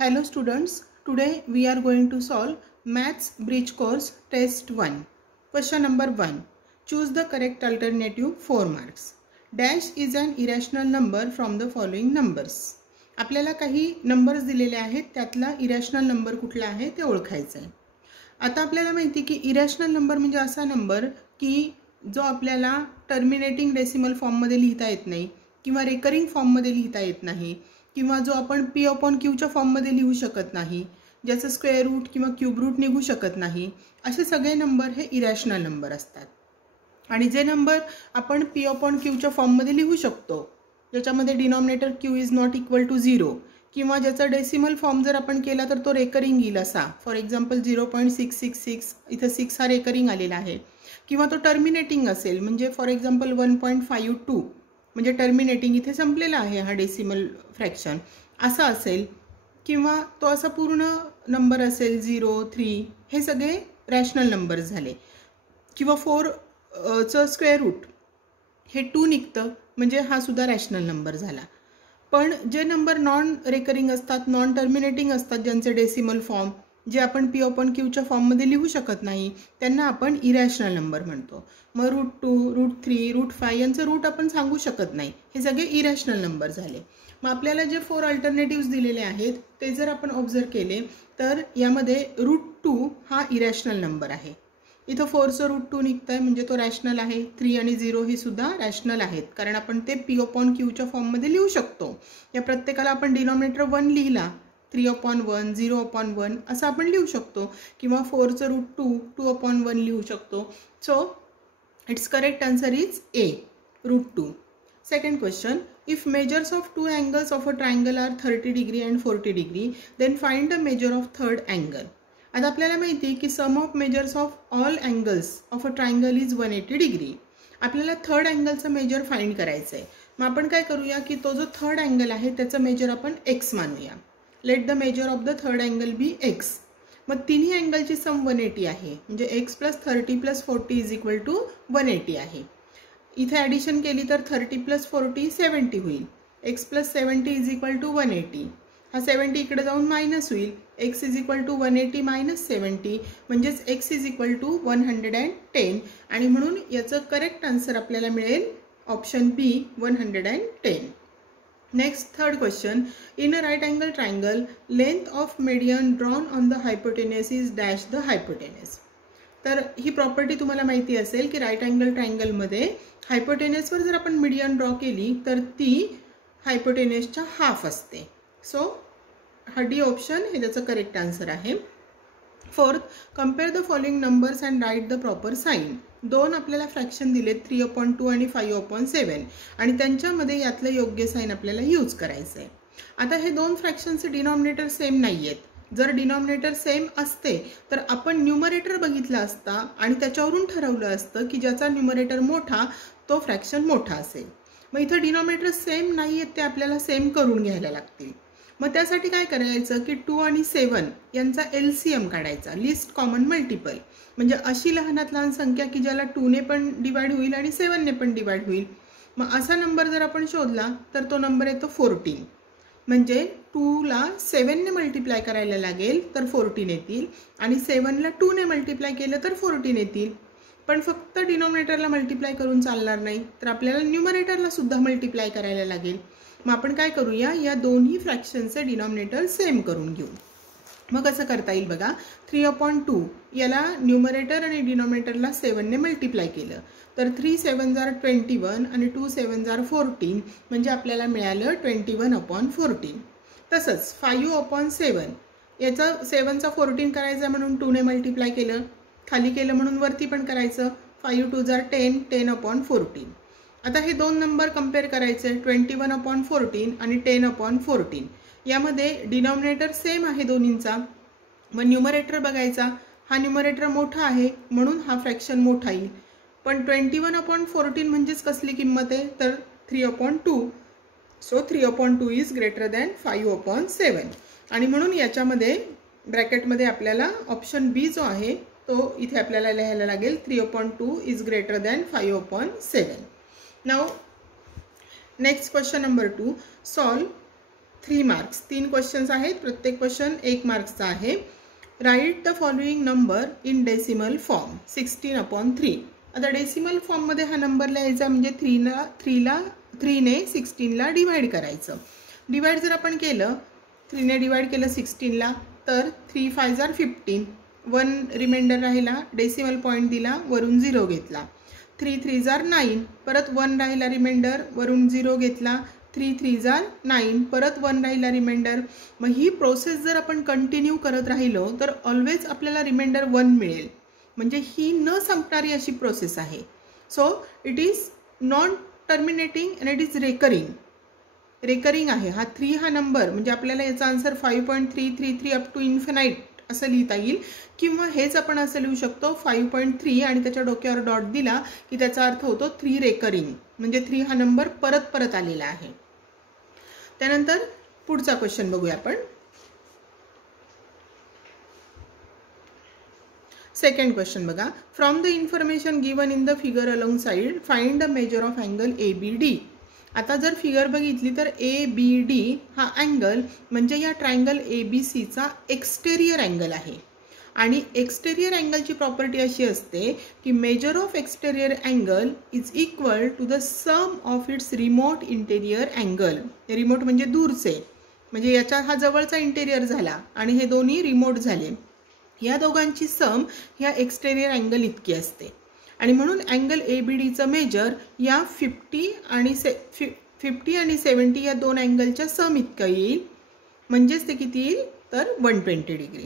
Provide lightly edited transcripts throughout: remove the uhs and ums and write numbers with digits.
Hello students, today we are going to solve Maths Bridge Course Test 1. Question number 1. Choose the correct alternative 4 marks. Dash is an irrational number from the following numbers. आपल्याला काही numbers दिलेले आहेत, त्यातला irrational number कुठला आहे ते ओळखायचं आहे. आता आपल्याला माहिती की इरॅशनल नंबर म्हणजे असा नंबर की जो आपल्याला टर्मिनेटिंग डेसिमल फॉर्ममध्ये लिहिता येत नाही किंवा रिकरिंग फॉर्ममध्ये लिहिता येत नाही किंवा जो आपण पी अपॉन क्यूच्या फॉर्ममध्ये लिहू शकत नाही, ज्याचं स्क्वेअर रूट किंवा क्यूब रूट निघू शकत नाही, असे सगळे नंबर हे इरॅशनल नंबर असतात. आणि जे नंबर आपण पी अपॉन क्यूच्या फॉर्ममध्ये लिहू शकतो, ज्याच्यामध्ये denominator q is not equal to 0 किंवा ज्याचा डेसिमल फॉर्म जर आपण केला तर तो रेकरिंग येईल असा, फॉर एक्झाम्पल 0.666 इथं 6 हा रेकरिंग आलेला आहे, किंवा तो टर्मिनेटिंग असेल म्हणजे फॉर एक्झाम्पल 1.52 म्हणजे टर्मिनेटिंग इथे संपलेला आहे हा डेसिमल फ्रॅक्शन असा असेल, किंवा तो असा पूर्ण नंबर असेल 0, 3, हे सगळे रॅशनल नंबर्स झाले. किंवा 4चं स्क्वेअर रूट हे 2 निघतं म्हणजे हा सुद्धा रॅशनल नंबर झाला. पण जे नंबर नॉन रेकरिंग असतात, नॉन टर्मिनेटिंग असतात, ज्यांचे डेसिमल फॉर्म जे आपण पी अपॉन क्यूच्या फॉर्ममध्ये लिहू शकत नाही, त्यांना आपण इरॅशनल नंबर म्हणतो. मग √2, √3, √5 यांचं रूट आपण सांगू शकत नाही, हे सगळे इरॅशनल नंबर झाले. मग आपल्याला जे 4 अल्टरनेटिव्स दिलेले आहेत ते जर आपण ऑब्झर्व केले तर यामध्ये √2 हा इरॅशनल नंबर आहे. इथं 4चं √2 निघतं आहे म्हणजे तो रॅशनल आहे. 3 आणि 0 ही सुद्धा रॅशनल आहेत, कारण आपण ते पी अपॉन क्यूच्या फॉर्ममध्ये लिहू शकतो. या प्रत्येकाला आपण डिनॉमिनेटर 1 लिहिला, 3/1, 0/1 असं आपण लिहू शकतो, किंवा 4चं √2 2/1 लिहू शकतो. So it's correct answer is a, √2. Second question, if measures of two angles of a triangle are 30 degree and 40 degree, then find the measure of third angle. आता आपल्याला माहिती आहे की sum of measures of all angles of a triangle is 180 degree. आपल्याला third अँगलचं measure find करायचं आहे. मग आपण काय करूया की तो जो थर्ड अँगल आहे त्याचं मेजर आपण एक्स मानूया. Let the measure of the third angle be x. मग तिन्ही अँगलची सम 180 आहे, म्हणजे x + 30 + 40 = 180 आहे. इथे ॲडिशन केली तर 30 + 40 70 होईल. x + 70 = 180. हा 70 इकडे जाऊन मायनस होईल. x = 180 - 70 म्हणजेच x = 110. आणि म्हणून याचं करेक्ट आन्सर आपल्याला मिळेल option B, 110. Next, third question. In a right angle triangle, length of median drawn on the hypotenuse is dash the hypotenuse. तर ही प्रॉपर्टी तुम्हाला माहिती असेल की राईट अँगल ट्रायंगलमध्ये हायपोटेनसवर जर आपण मीडियन ड्रॉ केली तर ती हायपोटेनसच्या हाफ असते. सो हा डी ऑप्शन हे त्याचं करेक्ट आन्सर आहे. Fourth, compare the following numbers and write the proper sign. 2 आपल्याला फ्रॅक्शन दिलेत, 3/2 आणि 5/7, आणि त्यांच्यामध्ये यातलं योग्य साईन आपल्याला यूज करायचं आहे. आता हे 2 फ्रॅक्शनचे डिनॉमिनेटर सेम नाही आहेत. जर डिनॉमिनेटर सेम असते तर आपण न्यूमरेटर बघितला असता आणि त्याच्यावरून ठरवलं असतं की ज्याचा न्यूमरेटर मोठा तो फ्रॅक्शन मोठा असेल. मग इथं डिनॉमिनेटर सेम नाही आहेत, ते आपल्याला सेम करून घ्यायला लागतील. मग त्यासाठी काय करायचं की 2 आणि 7 यांचा LCM काढायचा, लिस्ट कॉमन मल्टिपल. म्हणजे अशी लहानात लहान संख्या की ज्याला 2ने पण डिवाइड होईल आणि 7ने पण डिवाइड होईल. मग असा नंबर जर आपण शोधला तर तो नंबर येतो 14. म्हणजे 2ला 7ने मल्टिप्लाय करायला लागेल तर 14 येतील, आणि 7ला 2ने मल्टिप्लाय केलं तर 14 येतील. पण फक्त डिनॉमिनेटरला मल्टिप्लाय करून चालणार नाही, तर आपल्याला न्यूमरेटरला सुद्धा मल्टिप्लाय करायला लागेल. मग आपण काय करूया, या दोन्ही फ्रॅक्शनचे डिनॉमिनेटर सेम करून घेऊ. मग कसं करता येईल बघा. 3/2 याला न्यूमरेटर आणि डिनॉमिनेटरला 7ने मल्टिप्लाय केलं तर 3 7 = 21 आणि 2 7 = 14, म्हणजे आपल्याला मिळालं 21/14. तसंच 5/7 याचा 7चा 14 करायचा म्हणून 2ने मल्टिप्लाय केलं, खाली केलं म्हणून वरती पण करायचं. 5 2 = 10, 10/14. आता हे 2 नंबर कम्पेअर करायचे, 21/14 आणि 10/14. यामध्ये डिनॉमिनेटर सेम आहे दोन्हींचा. मग न्यूमरेटर बघायचा, हा न्यूमरेटर मोठा आहे म्हणून हा फ्रॅक्शन मोठा येईल. पण 21/14 म्हणजेच कसली किंमत आहे तर 3/2. So 3/2 is greater than 5/7. आणि म्हणून याच्यामध्ये ब्रॅकेटमध्ये आपल्याला ऑप्शन बी जो आहे तो इथे आपल्याला लिहायला लागेल, 3/2 is greater than 5/7. Now next question number 2, solve 3 marks, 3 questions आहेत, प्रत्येक क्वेश्चन 1 मार्क्सचा आहे. Write the following number in decimal form 16/3. आता डेसिमल फॉर्ममध्ये हा नंबर लिहायचा म्हणजे 3 ने 16ला डिवाइड करायचं. डिवाइड जर आपण केलं, 3 ने डिवाइड केलं 16ला तर 3 5 जार 15, 1 रिमाइंडर राहिला, डेसिमल पॉईंट दिला, वरून 0 घेतला. 3 3 जार 9, परत 1 राहिला रिमाइंडर, वरून 0 घेतला. 3 3 जार 9, परत 1 राहिला रिमाइंडर. मग ही प्रोसेस जर आपण कंटिन्यू करत राहिलो तर ऑलवेज आपल्याला रिमाइंडर 1 मिळेल. म्हणजे ही न संपणारी अशी प्रोसेस आहे. So it is non terminating and it is recurring आहे. हा 3 हा नंबर म्हणजे आपल्याला याचा आन्सर 5.333 अप टू इन्फिनाइट असं लिहिता येईल, किंवा हेच आपण असं लिहू शकतो 5.3 आणि त्याच्या डोक्यावर डॉट दिला की त्याचा अर्थ होतो 3 रेकरिंग, म्हणजे 3 हा नंबर परत परत आलेला आहे. त्यानंतर पुढचा क्वेश्चन बघूया आपण. सेकंड क्वेश्चन बघा. From the information given in the figure along side find the measure of angle ABD. आता जर फिगर बघितली तर ABD हा अँगल म्हणजे या ट्रायंगल ABCचा एक्सटेरियर अँगल आहे. आणि एक्सटेरियर अँगलची प्रॉपर्टी अशी असते की measure of exterior angle is equal to the sum of its remote interior angle. Remote म्हणजे दूरचे, म्हणजे याचा हा जवळचा इंटेरियर झाला आणि हे दोन्ही रिमोट झाले. या दोघांची सम ह्या एक्सटेरियर अँगल इतकी असते. आणि म्हणून अँगल ABDचं मेजर या 50 आणि 70 या दोन अँगलच्या सम इतकं येईल. म्हणजेच ते किती येईल तर 120 डिग्री.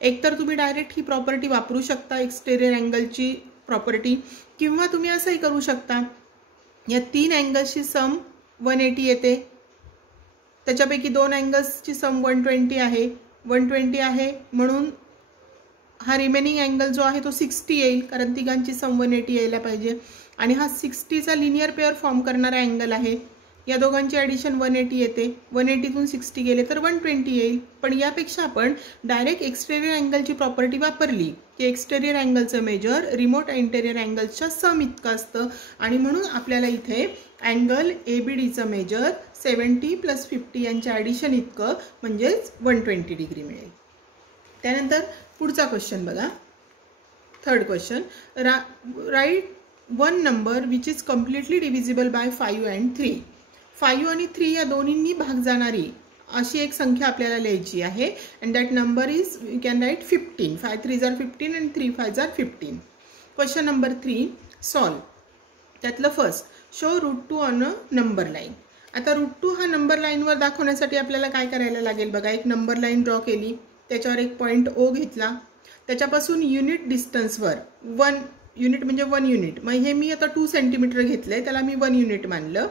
एकतर तुम्ही डायरेक्ट ही प्रॉपर्टी वापरू शकता एक्सटेरियर अँगलची प्रॉपर्टी, किंवा तुम्ही असंही करू शकता या 3 अँगल्सची सम 180 येते, त्याच्यापैकी 2 अँगल्सची सम 120 आहे म्हणून हा रिमेनिंग अँगल जो आहे तो 60 येईल, कारण तिघांची सम 180 यायला पाहिजे. आणि हा 60चा लिनियर पेअर फॉर्म करणारा अँगल आहे. या दोघांची ॲडिशन 180 येते, 180तून 60 गेले तर 120 येईल. पण यापेक्षा आपण डायरेक्ट एक्सटेरियर अँगलची प्रॉपर्टी वापरली की एक्सटेरियर अँगलचं मेजर रिमोट इंटेरियर अँगलच्या सम इतकं असतं, आणि म्हणून आपल्याला इथे अँगल ABDचं मेजर 70 + 50 यांच्या ॲडिशन इतकं म्हणजेच 120 डिग्री मिळेल. त्यानंतर पुढचा क्वेश्चन बघा. Third question. Write one number which is completely divisible by 5 and 3. 5 आणि 3 या दोन्हींनी भाग जाणारी अशी एक संख्या आपल्याला लिहायची आहे. And that number is you can write 15. 5 3 जार 15 अँड 3 5 जार 15. Question number 3 solve. त्यातलं first, show √2 on a number line. आता √2 हा नंबर लाईनवर दाखवण्यासाठी आपल्याला काय करायला लागेल बघा. एक नंबर लाईन ड्रॉ केली, त्याच्यावर एक पॉईंट O घेतला, त्याच्यापासून युनिट डिस्टन्सवर 1 युनिट म्हणजे 1 युनिट, मग हे मी आता 2 सेंटीमीटर घेतलंय, त्याला मी 1 युनिट मानलं.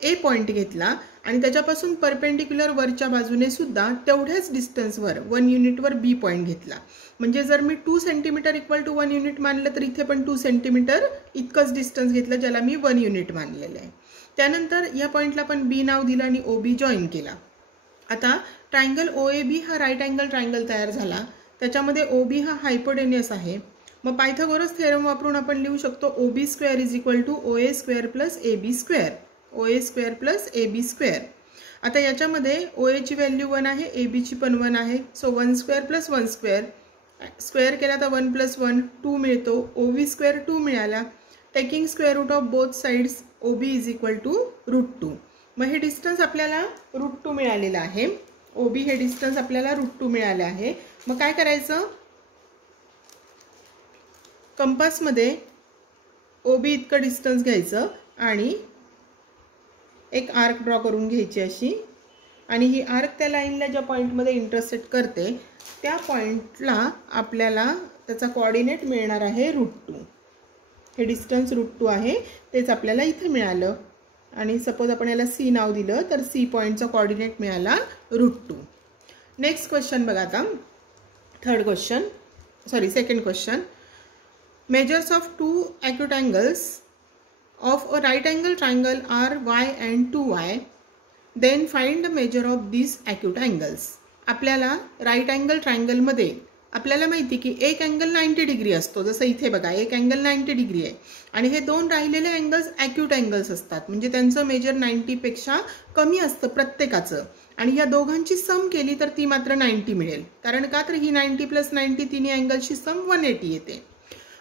A पॉईंट घेतला आणि त्याच्यापासून परपेंडिक्युलर वरच्या बाजूने सुद्धा तेवढ्याच डिस्टन्सवर 1 युनिटवर B पॉईंट घेतला. म्हणजे जर मी 2 सेंटीमीटर इक्वल टू 1 युनिट मानलं तर इथे पण 2 सेंटीमीटर इतकंच डिस्टन्स घेतलं, ज्याला मी 1 युनिट मानलेलं आहे. त्यानंतर या पॉईंटला पण B नाव दिलं आणि OB जॉईन केला. आता ट्रायंगल OAB हा राईट अँगल ट्रायंगल तयार झाला. त्याच्यामध्ये OB हा हायपोटेनियस आहे. मग पायथागोरस थेरम वापरून आपण लिहू शकतो OB² is equal to OA² plus AB². OA² + AB². आता याच्यामध्ये OA ची व्हॅल्यू 1 आहे, AB ची पण 1 आहे. सो 1² + 1² स्क्वेअर केला तर 1 + 1 2 मिळतो. OB² 2 मिळाला. Taking square root of both sides OB is equal to √2. मग हे डिस्टन्स आपल्याला √2 मिळालेलं आहे. OB हे डिस्टन्स आपल्याला √2 मिळाले आहे. मग काय करायचं, कंपासमध्ये OB इतकं डिस्टन्स घ्यायचं आणि एक आर्क ड्रॉ करून घ्यायची अशी, आणि ही आर्क त्या लाईनला ज्या पॉईंटमध्ये इंटरसेक्ट करते त्या पॉईंटला आपल्याला त्याचा कोऑर्डिनेट मिळणार आहे √2. हे डिस्टन्स √2 आहे, तेच आपल्याला इथे मिळालं. आणि सपोज आपण याला C नाव दिलं तर C पॉईंटचा कोऑर्डिनेट मिळाला √2. नेक्स्ट क्वेश्चन बघा. आता second question. Measures of 2 acute angles of a right angle triangle are y and 2y. Then find the measure of these acute angles. आपल्याला राईट अँगल ट्रायंगल मध्ये आपल्याला माहिती की एक अँगल 90 डिग्री असतो. जसं इथे बघा एक अँगल 90 डिग्री आहे आणि हे दोन राहिलेले अँगल्स ॲक्यूट अँगल्स असतात. म्हणजे त्यांचं मेजर 90 पेक्षा कमी असतं प्रत्येकाचं. आणि या दोघांची सम केली तर ती मात्र 90 मिळेल. कारण का तर ही 90 + 90 तिन्ही अँगलची सम 180 येते.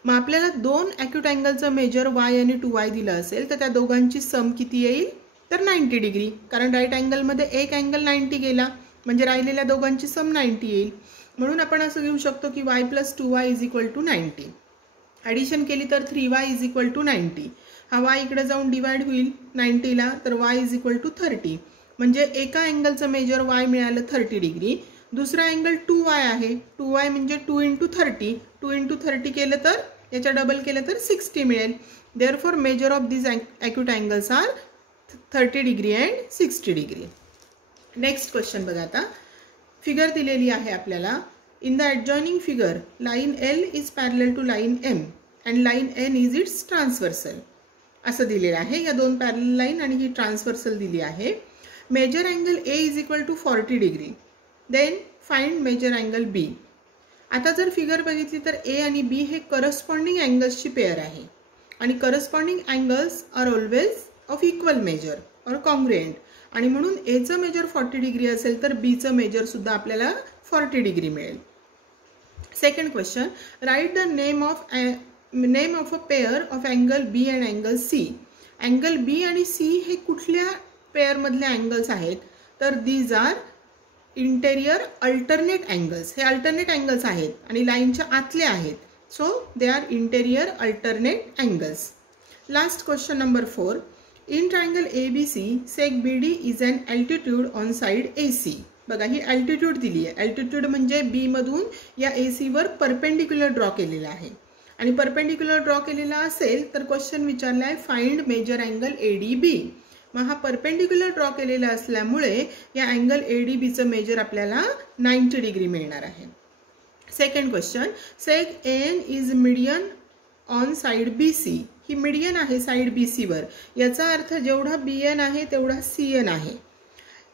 मग आपल्याला दोन ॲक्यूट अँगलचं मेजर y आणि 2y दिलं असेल तर त्या दोघांची सम किती येईल तर 90 डिग्री. कारण राईट अँगलमध्ये एक अँगल 90 गेला म्हणजे राहिलेल्या दोघांची सम 90 येईल. म्हणून आपण असं घेऊ शकतो की y + 2y = 90. ॲडिशन केली तर 3y = 90. हा y इकडे जाऊन डिवाइड होईल 90ला तर y = 30. म्हणजे एका अँगलचं मेजर y मिळालं 30 डिग्री. दुसरा अँगल 2y आहे. 2y म्हणजे 2 × 30. 2 × 30 केलं तर याच्या डबल केलं तर 60 मिळेल. Therefore measure of this acute angles are 30 degree and 60 degree. Next question बघा आता. फिगर दिलेली आहे आपल्याला. In the adjoining figure line L is parallel to line M and line N is its transversal असं दिलेलं आहे. या दोन पॅरलल लाईन आणि ही ट्रान्सव्हर्सल दिली आहे. Measure angle A = 40 degree. Then find measure angle B. आता जर फिगर बघितली तर A आणि B हे करस्पॉन्डिंग अँगल्सची पेअर आहे आणि corresponding angles are always of equal measure or congruent. आणि म्हणून Aचं मेजर 40 डिग्री असेल तर Bचं मेजर सुद्धा आपल्याला 40 डिग्री मिळेल. Second question. Write the name of a pair of angle B and angle C. Angle B आणि C हे कुठल्या पेअरमधले अँगल्स आहेत तर these are interior alternate angles. हे अल्टरनेट अँगल्स आहेत आणि लाईनच्या आतले आहेत. So they are interior alternate angles. Last question number 4. In triangle ABC seg BD is an altitude on side AC. बघा ही अल्टिट्यूड दिली आहे. अल्टिट्यूड म्हणजे B मधून या AC वर परपेंडिक्युलर ड्रॉ केलेला आहे आणि परपेंडिक्युलर ड्रॉ केलेला असेल तर क्वेश्चन विचारला आहे फाइंड मेजर अँगल ADB. मग हा परपेंडिक्युलर ड्रॉ केलेला असल्यामुळे या अँगल ADBचं मेजर आपल्याला 90 डिग्री मिळणार आहे. Second question. Seg AN is median on side BC. ही मीडियन आहे साइड BC वर. याचा अर्थ जेवढा BN आहे तेवढा CN आहे.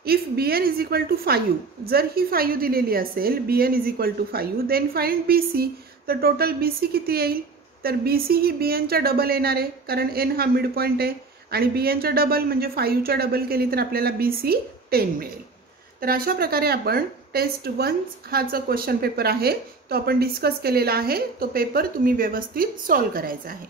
If BN = 5. जर ही 5 दिलेली असेल BN = 5 देन फाइंड BC. तर टोटल BC किती येईल तर BC ही BNच्या डबल येणार आहे कारण N हा मिड पॉइंट आहे आणि BNच्या डबल म्हणजे 5च्या डबल केली तर आपल्याला BC 10 मिळेल. तर अशा प्रकारे आपण टेस्ट 1 हा जो क्वेश्चन पेपर आहे तो आपण डिस्कस केलेला आहे. तो पेपर तुम्ही व्यवस्थित सॉल्व करायचा आहे.